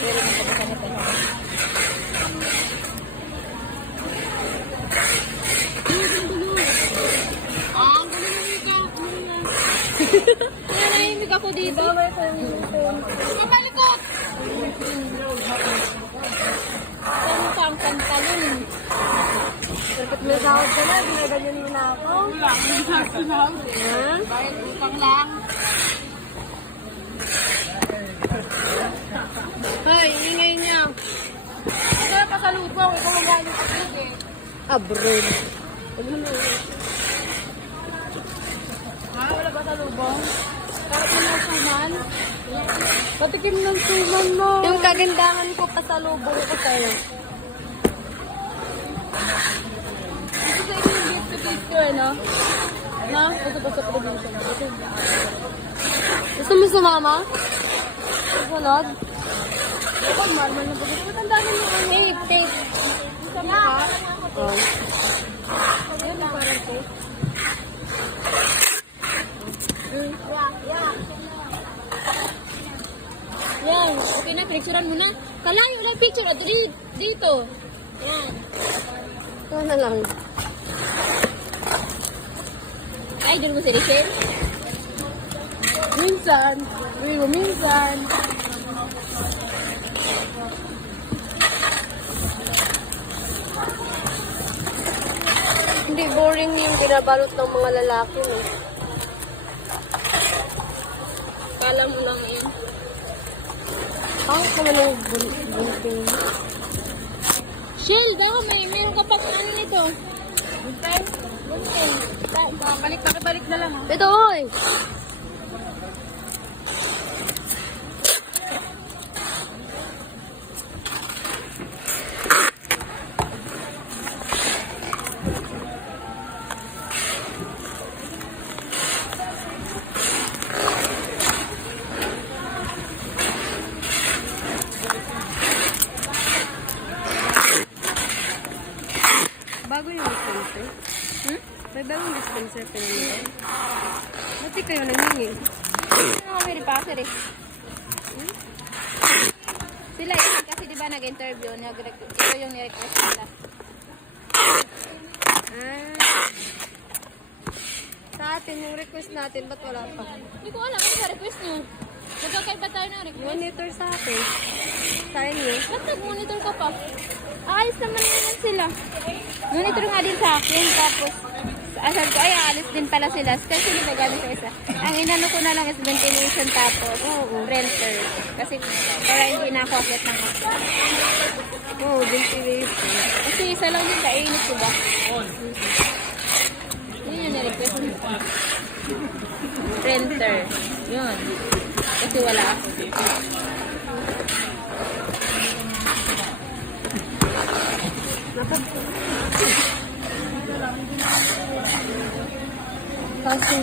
Pero nagkakasan ito. Ang gulo na kaya nahimig ako dito. Mabalikot! Saan ka ang pantalon? Bakit may sahod ka na? Ginaganyan mo na ako. Wala, may sahod. Bayad utang lang. Hoy, ingay niya. Kaya pa sa lubong, ikaw ang galing sa eh. Abroad. Ha? Wala ba sa lubong? Parating ng suman? Patikim ng suman mo. Yung kagandahan ko pasalubong ko sa'yo. Ito sa inyo yung gift to gift ko, no? Na? Ito ba sa probinsya na? Ito. Gusto mo sumama? Sunod? Ito, marmal na bagay. Ba't ang dami mo ano? Take. Isa mo ka? Oh. Ayun, parang cake. Yan, okay na, picturean mo na. Kalayo lang picture, o dito. Yan. Ito na lang. Ay, doon mo si Rachel? Minsan. Minsan. Hindi boring yung binabalot ng mga lalaki, no? Kala mo lang yan. Ang naman ng bunting. Shell, daw, meron ka pa sa ano nito. Buntay? Buntay. Balik na lang, oh. Ito, oy! Bago yung dispenser? May bagong dispenser pa nila. Ba't di kayo nanghingi? Ano nga may repasser eh. Sila yun kasi di ba nag-interview, ito yung ni-request nila. Ah. Sa atin, yung request natin, ba't wala pa? Hindi ko alam, ano ba request nyo? Magkakaiba tayo ng request. Monitor sa atin. Sa inyo. Ba't nag-monitor ka pa? Ayos naman naman sila. Monitor nga din sa akin, tapos asal ko, ay alis din pala sila. Kasi hindi ba gamit ko isa. Ang inano ko na lang is ventilation tapos renter. Kasi para hindi na ako akit ng ako. Oo, ventilation. Kasi isa lang yung kainit ko ba? Yun yung na-request mo. Renter. Yun. Kasi wala ako. Kasi